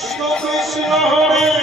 Krishna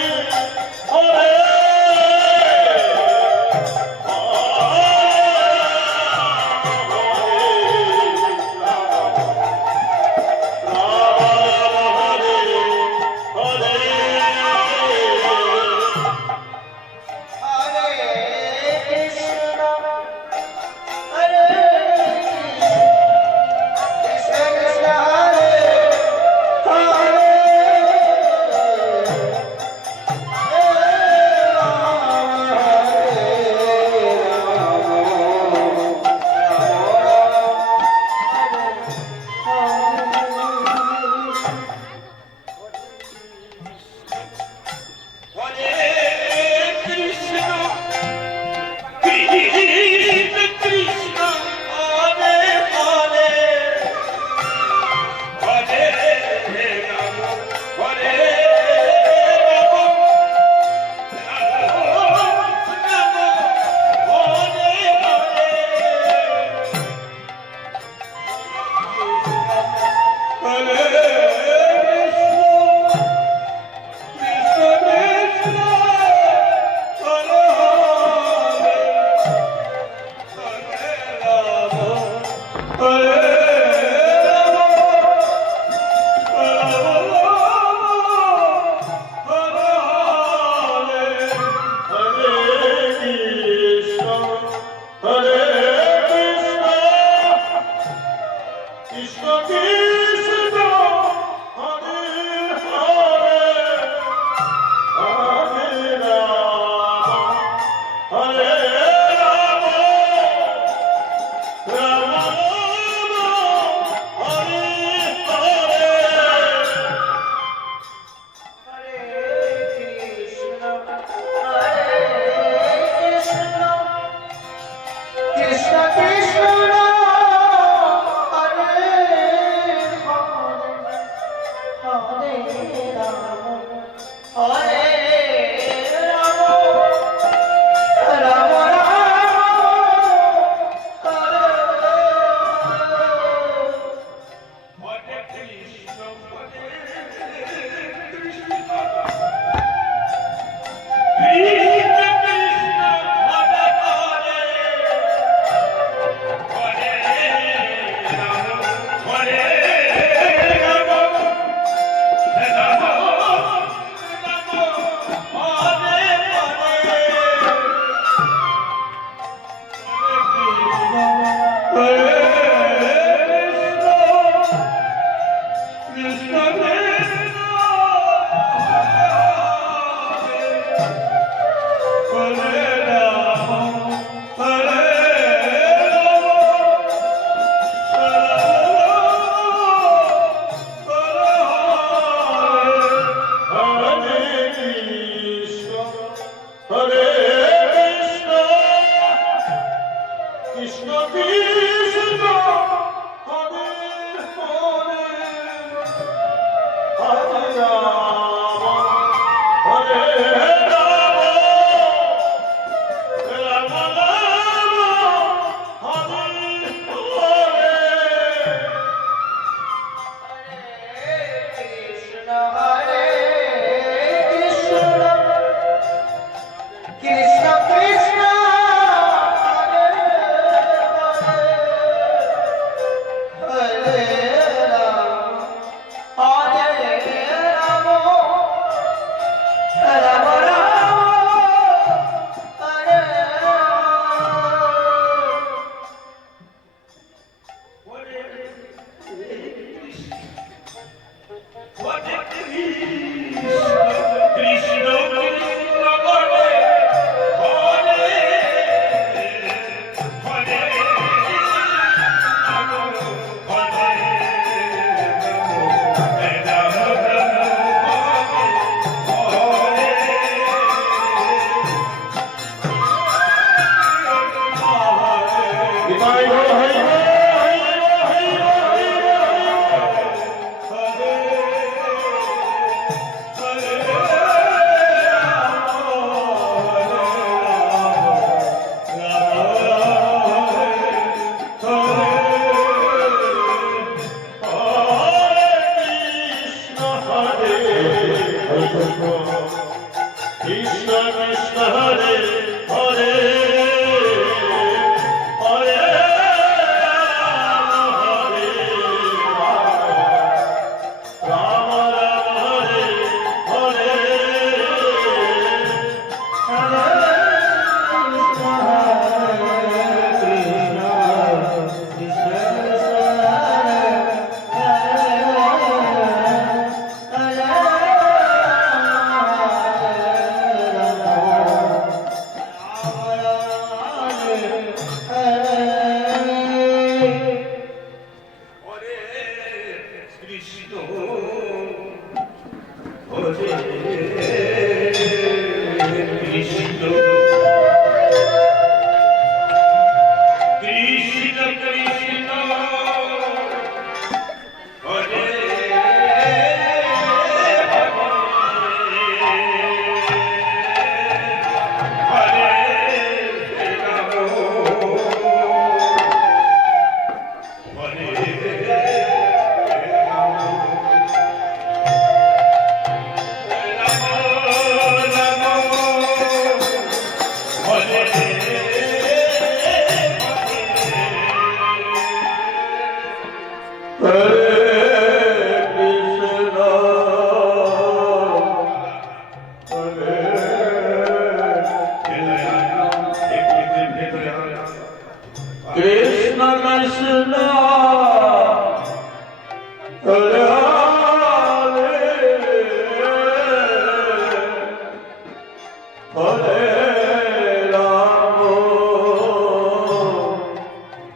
Hallelujah.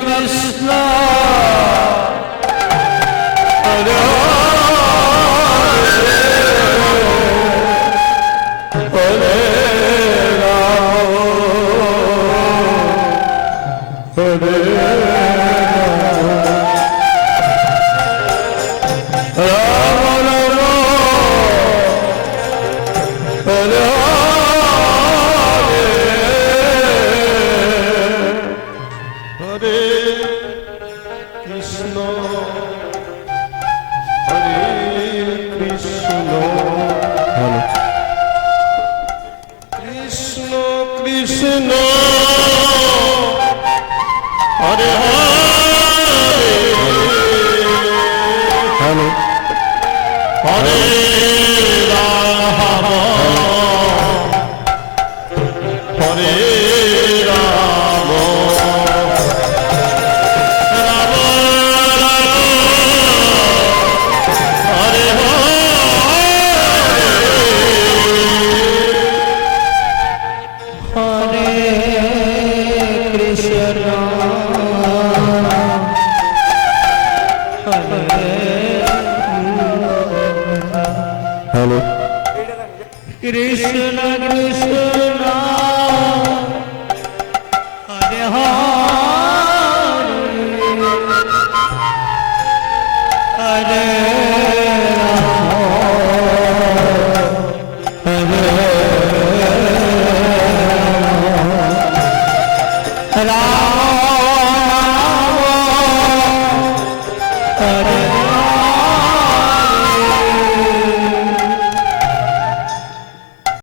Krishna হয়